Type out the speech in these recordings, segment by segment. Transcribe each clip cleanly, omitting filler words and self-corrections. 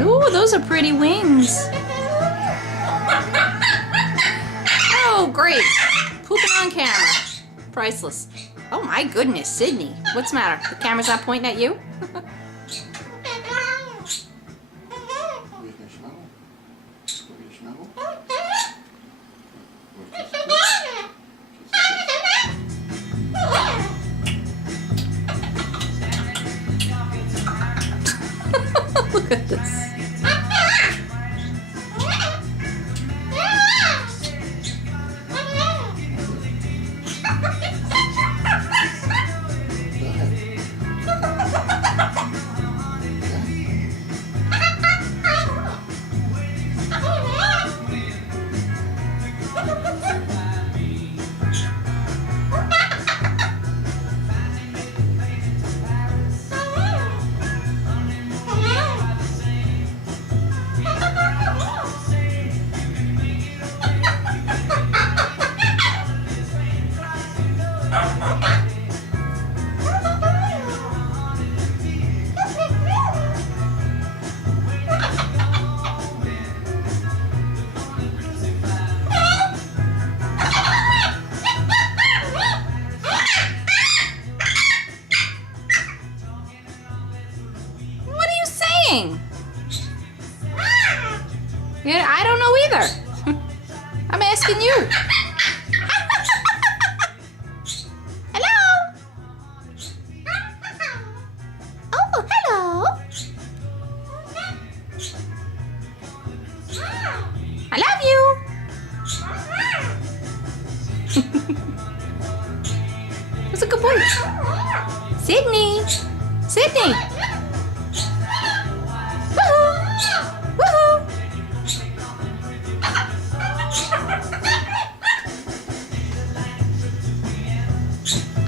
Ooh, those are pretty wings. Oh, great. Pooping on camera. Priceless. Oh my goodness, Sidney. What's the matter? The camera's not pointing at you? Look at this. Yeah, I don't know either. I'm asking you. Hello? Oh, hello. I love you. That's a good boy. Sidney. Sidney.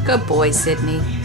Good boy, Sidney.